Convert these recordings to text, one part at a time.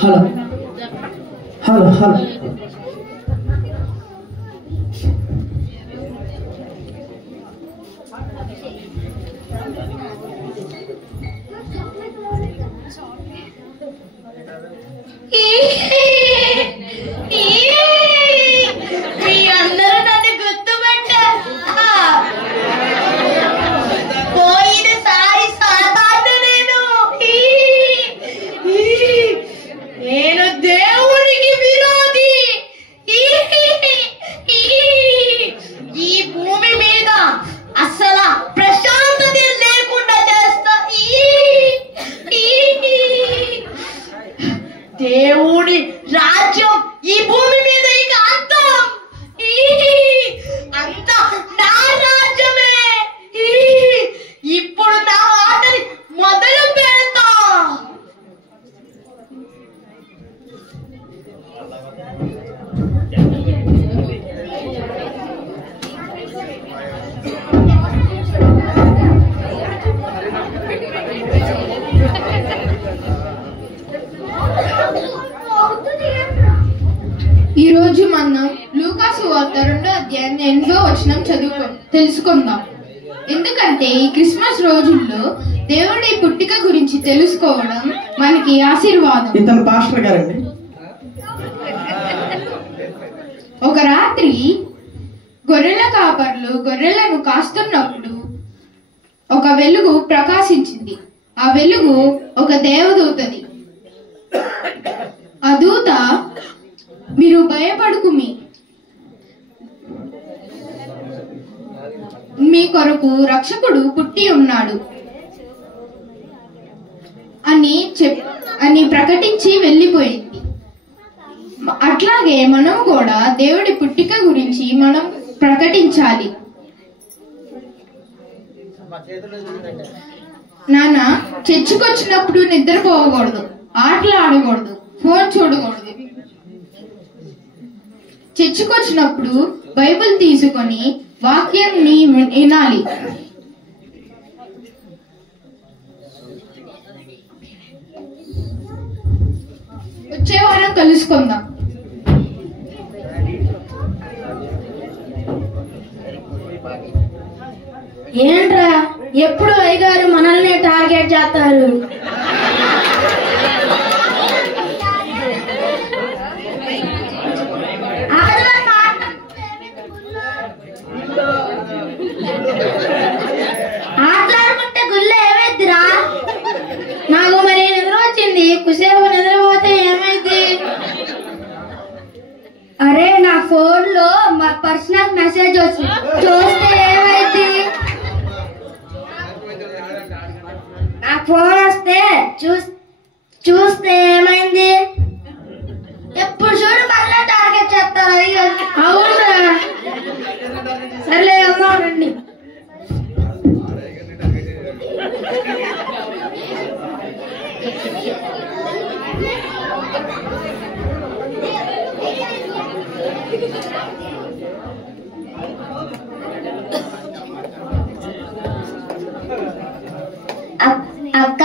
Hello hello hello దేవుడి రాజ్యం ఈ భూమి మీద ఇక అంత నా రాజ్యమే. ఇప్పుడు నా ఆటని మొదలు పెడతా. ఈ రోజు మనం లూకా సువార్త 2వ అధ్యాయం 8వ వచనం తెలుసుకుందాం. ఎందుకంటే ఈ క్రిస్మస్ రోజుల్లో దేవుడి పుట్టిక గురించి తెలుసుకోవడం మనకి ఆశీర్వాదం. ఇతను పాస్టర్ గారండి. ఒక రాత్రి గొర్రెల కాపర్లు గొర్రెలను కాస్తున్నప్పుడు ఒక వెలుగు ప్రకాశించింది. ఆ వెలుగు ఒక దేవదూతది. ఆ దూత, మీరు భయపడుకుమి, మీ కొరకు రక్షకుడు పుట్టి ఉన్నాడు అని ప్రకటించి వెళ్ళిపోయింది. అట్లాగే మనం కూడా దేవుడి పుట్టిక గురించి మనం ప్రకటించాలి. నాన్న, చర్చికొచ్చినప్పుడు నిద్రపోకూడదు, ఆటలు ఆడకూడదు, ఫోన్ చూడకూడదు. చర్చికొచ్చినప్పుడు బైబిల్ తీసుకొని వాక్యాన్ని వినాలి. వచ్చే వారం కలుసుకుందాం. ఏంట్రా ఎప్పుడు అయ్యగారు మనల్ని టార్గెట్ చేస్తారు? ఆటలాడుకుంటే గుళ్ళు ఏమైద్దిరా? నాకు మరి నిద్ర వచ్చింది. కుసేపు నిద్రపోతే ఏమైంది? అరే, నా ఫోన్ లో మా పర్సనల్ మెసేజ్ వచ్చింది, చూస్తే ఏమైంది? నా ఫోన్ వస్తే చూస్తే ఏమైంది? ఎప్పుడు చూడు మళ్ళీ టార్గెట్ చేస్తారు. అవునా? సర్లే, రండి. అక్క,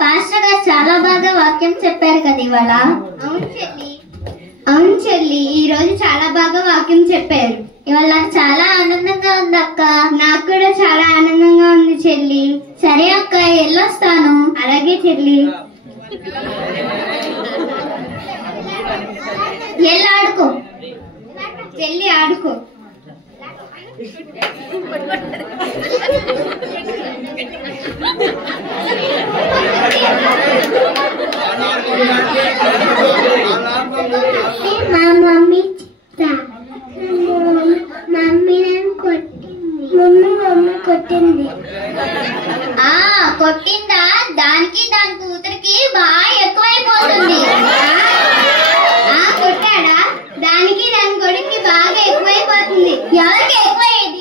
పాస్టర్ గారు చాలా బాగా వాక్యం చెప్పారు కదా ఇవాళ. అవును చెల్లి, ఈ రోజు చాలా బాగా వాక్యం చెప్పారు. ఇవాళ నాకు చాలా ఆనందంగా ఉంది అక్క. నాకు కూడా చాలా ఆనందంగా ఉంది చెల్లి. సరే అక్క, వెళ్ళొస్తాను. అలాగే చెల్లి. వెళ్ళి ఆడుకో చెల్లి, ఆడుకో. మా మమ్మీ కొట్టింది. కొట్టిందా? దానికి దాని కూతురికి బాగా ఎక్కువైపోతుంది. కొట్టాడా? దానికి దాని కొడుక్కి బాగా ఎక్కువైపోతుంది. ఎవరికి ఎక్కువయ్యేది?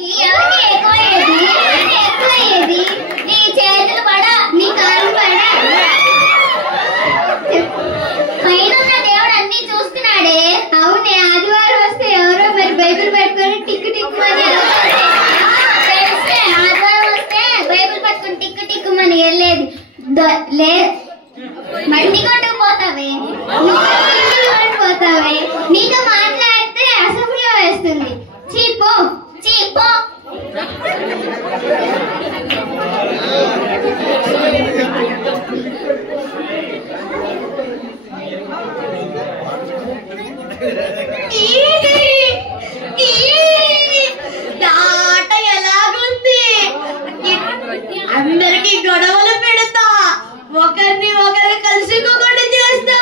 నీ చేతులు పడా, నీ కాళ్ళు పడా. పైన దేవుడు అన్ని చూస్తున్నాడే. అవునే, ఆదివారం వస్తే ఎవరో మరి నీతో మాట్లాడితే అసహ్యం వేస్తుంది. చీపో చీపో. ఆట ఎలాగుంది? అందరికి గొడవలు పెడతా, ఒకరిని ఒకరు కలుసుకోకుండా చేస్తా.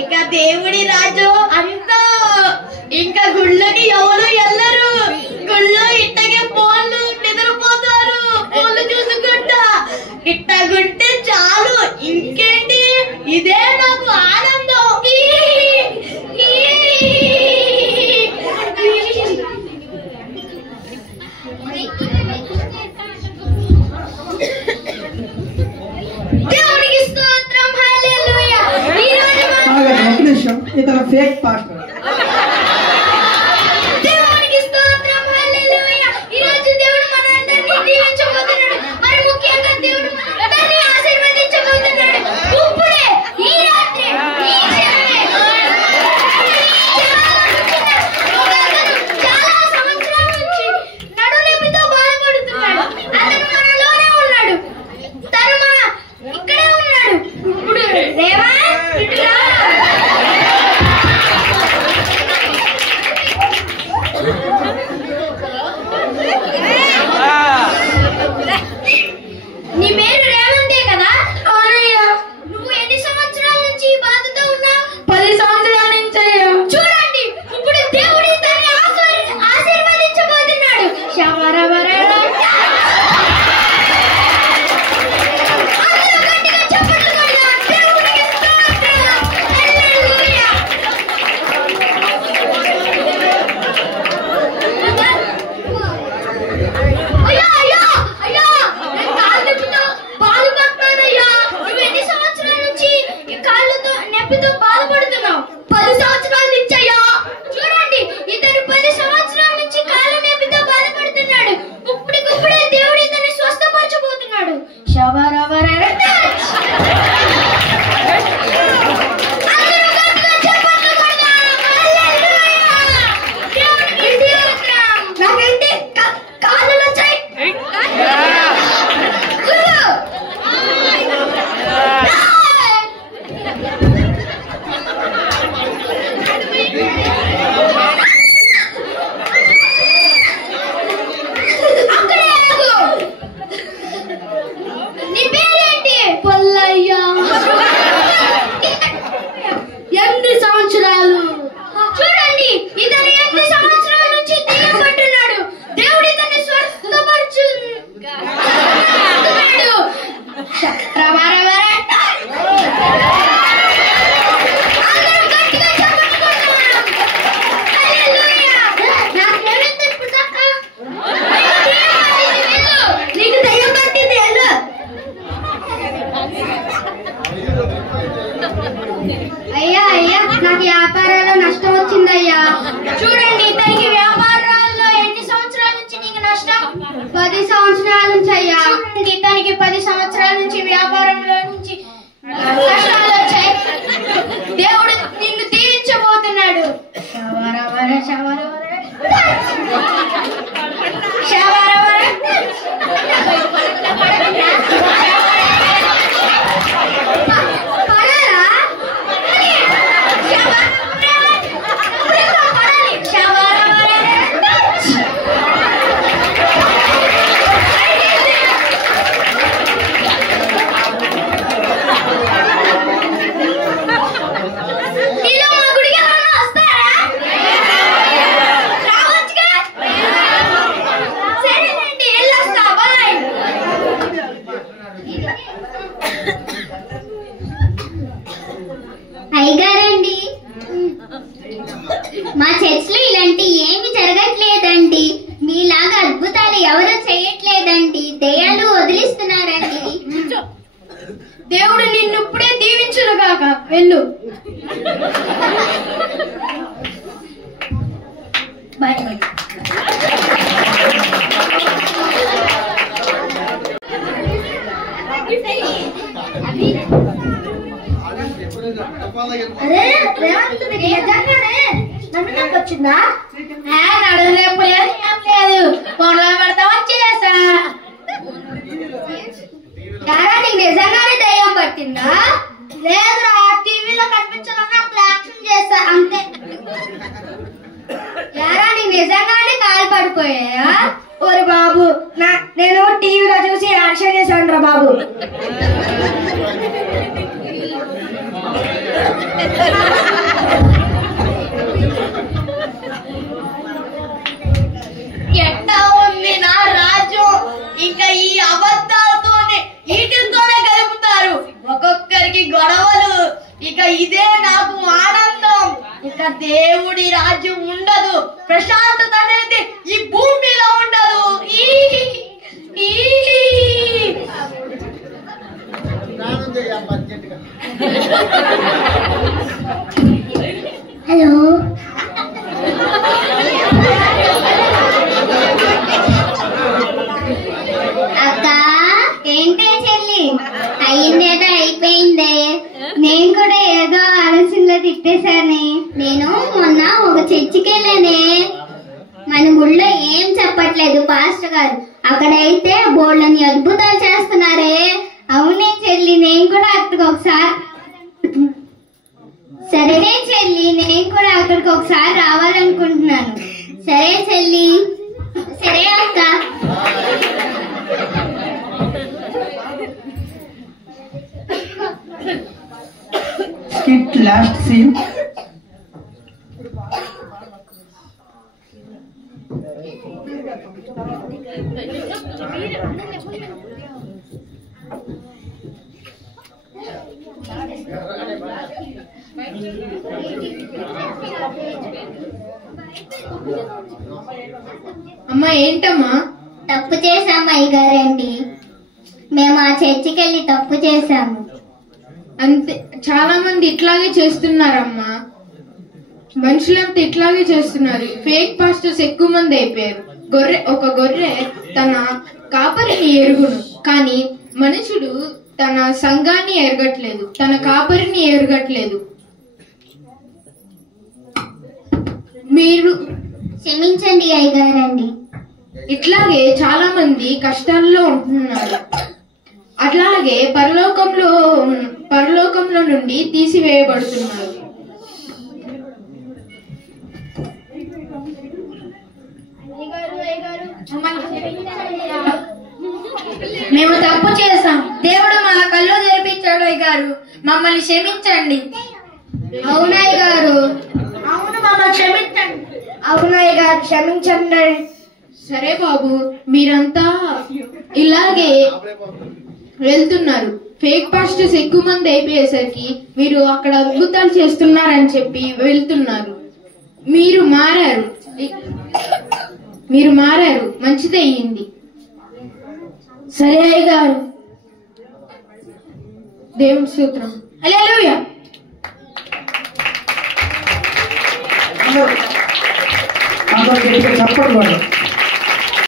ఇక దేవుడి రాజు అంతా. ఇంకా గుళ్ళకి ఎవరు వెళ్ళరు. గుళ్ళో ఇట్టగే ఫోన్లు నిద్రపోతారు, ఫోన్లు చూసుకుంటా. ఇట్టగుంటే చాలు, ఇంకేంటి? ఇదే నాకు ఆనందం. దేవునికి స్తోత్రం, హల్లెలూయా. ఒక నిమిషం, ఇతను ఫేక్ పాస్టర్. దేవునికి స్తోత్రం, హల్లెలూయా. ఈ రోజు దేవుడు మనందరినీ దీవించబోతున్నాడు. మరి ముఖ్యంగా దేవుడు మనందరినీ ఆశీర్వదించబోతున్నాడు. ఇప్పుడే, ఈ రాత్రి, ఈ క్షణమే. చాలా సంవత్సరాల నుంచి నడునొప్పితో బాధపడుతున్నాడు. అతను మనలోనే ఉన్నాడు. తను ఇక్కడే ఉన్నాడు. ఇప్పుడు దేవా, ఇట్లా నీ పేరు రేవంతే కదా? అవునయ్యా. నువ్వు ఎన్ని సంవత్సరాల నుంచి ఈ బాధతో ఉన్నావు? 10 సంవత్సరాల నుంచి అయ్యా. చూడండి, ఇప్పుడు దేవుడి తనని ఆశీర్వదించబోతున్నాడు. శవరవరరా. అందరూ గట్టిగా చప్పట్లు కొడదాం. దేవునికి స్తోత్రం, హల్లెలూయా. అయ్యా అయ్యా అయ్యా, నేను కాలు నొప్పితో బాధపడుతున్నానయ్యా. నువ్వు ఎన్ని సంవత్సరాల నుంచి ఈ కాళ్ళతో నొప్పితో బాధపడుతున్నావు? 10 సంవత్సరాల నుంచి అయ్యా. చూడండి, ఇతను 10 సంవత్సరాల నుంచి కాళ్ళ నొప్పితో బాధపడుతున్నాడు. ఇప్పుడే దేవుడు ఇతన్ని స్వస్థపరచబోతున్నాడు. శవరవరర. అందరూ గట్టిగా చప్పట్లు కొడదాం. హల్లెలూయా. దేవునికి స్తోత్రం. నాకైతే కాళ్ళు నొచ్చాయి. అక్కడే ఆగు. నీ పేరేంటి? పొల్లయ్య. ఎన్ని సంవత్సరాలు? చూడండి, ఇతను 8 సంవత్సరాల నుంచి దెయ్యం పట్టున్నాడు. దేవుడు ఇతన్ని స్వస్థపరచున్నాడు. రవరవర. అందరూ గట్టిగా చప్పట్లు కొడదాం. హల్లెలూయా. నాకు దెయ్యం పట్టిందక్క. నీకు దెయ్యం పట్టింది, వెళ్ళు. అయ్యా అయ్యా, నాకు వ్యాపారాల్లో నష్టం వచ్చిందయ్యా. చూడండి, ఇతనికి వ్యాపారాల్లో ఎన్ని సంవత్సరాల నుంచి నీకు నష్టం? 10 సంవత్సరాల నుంచి అయ్యా. చూడండి, ఇతనికి 10 సంవత్సరాల నుంచి వ్యాపారంలో నుంచి కష్టాలు వచ్చాయి. దేవుడు నిన్ను దీవించబోతున్నాడు. శవరవర శవరవర శవరవర. పడాలా? పడాలి. శవరవర. నీలో మా గుడికి ఎవరైనా వస్తారా? రావచ్చుగా. సరేనండి, వెళ్ళొస్తా. బాయ్. అయ్యగారండి, మా చర్చిలో ఇలాంటి ఏమి జరగట్లేదండి. మీలాగా అద్భుతాలు ఎవరు చేయట్లేదండి. దయ్యాలు వదిలిస్తున్నారండి. దేవుడు నిన్ను ఇప్పుడే దీవించునుగాక. వెళ్ళు. Bye bye. అరే రేవంత్ మీకు నిజంగానే నమ్మకం వచ్చిందా? నడలేపు లేదు ఫోన్లో పడతామని చేసా. నీకు నిజంగానే దయ్యం పట్టిందా? లేదురా, టీవీలో కనిపించాలని అట్లా యాక్షన్ చేస్తా అంతే. యారా నీకు నిజంగానే కాలు పడిపోయాయా? ఓరి బాబు, నేను టీవీలో చూసి యాక్షన్ చేశాను రా బాబు. ఎట్టా ఉంది నా రాజ్యం? ఇంకా ఈ అబద్ధాలతోనే వీటితోనే గడుపుతారు. ఒక్కొక్కరికి గొడవలు. ఇక ఇదే నాకు ఆనందం. ఇక దేవుడి రాజ్యం ఉండదు, ప్రశాంతత అనేది ఈ భూమిలో ఉండదు. హలో అక్క, ఏంటే చెల్లి? అయిందేదో అయిపోయిందే. నేను కూడా ఏదో ఆలోచనలో తిట్టేశానే. నేను మొన్న ఒక చర్చికి వెళ్ళానే. మన ఊళ్ళో ఏం చెప్పట్లేదు పాస్టర్ గారు. అక్కడైతే బోళ్ళని అద్భుతాలు చేస్తున్నారే. అవునే చెల్లి, నేను కూడా అక్కడికి ఒకసారి సరేనే చెల్లి, నేను కూడా అక్కడికి ఒకసారి రావాలనుకుంటున్నాను. సరే చెల్లి. సరే అక్క. Skit last scene. అమ్మా ఏంటమ్మా? తప్పు చేశాము అయ్యగారండి. మేము ఆ చర్చికి వెళ్ళి తప్పు చేశాము. అంతే, చాలా మంది ఇట్లాగే చేస్తున్నారమ్మా. మనుషులంతా ఇట్లాగే చేస్తున్నారు. ఫేక్ పాస్టర్స్ ఎక్కువ మంది అయిపోయారు. ఒక గొర్రె తన కాపరిని ఎరుగును, కానీ మనుషుడు తన సంఘాన్ని ఎరగట్లేదు, తన కాపరిని ఎరగట్లేదు. మీరు క్షమించండి అయ్యగారండి. ఇట్లాగే చాలా మంది కష్టాల్లో ఉంటున్నారు. అట్లాగే పరలోకంలో నుండి తీసివేయబడుతున్నారు. మేము తప్పు చేశాం. దేవుడు మా కళ్ళు తెరిపించాడు అయ్యగారు, మమ్మల్ని క్షమించండి. అవునయ్య గారు. అవును, మమ్మల్ని క్షమించండి. అవునయ్య గారు, క్షమించండి. సరే బాబు, మీరంతా ఇలాగే వెళ్తున్నారు. ఫేక్ పాస్టర్స్ ఎక్కువ మంది అయిపోయేసరికి మీరు అక్కడ అద్భుతాలు చేస్తున్నారని చెప్పి వెళ్తున్నారు. మీరు మారారు, మంచిదే అయ్యింది. సరే అయ్యగారు. దేవుని స్తోత్రం. హల్లెలూయా. అందరూ గట్టిగా చప్పట్లు కొట్టాలి.